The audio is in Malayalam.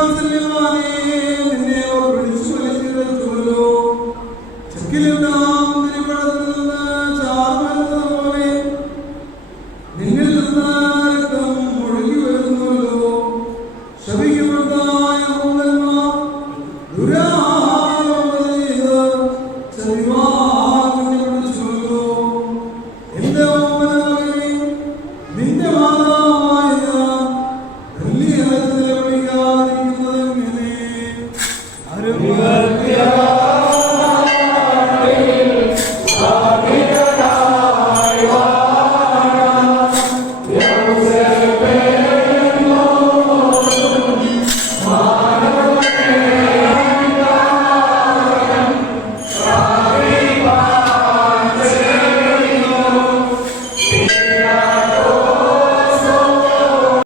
നിന്നെ പിടിച്ചു വലിച്ചിരുന്നല്ലോ ചെക്കിലെല്ലാം നിരപ്പടത്തുന്ന through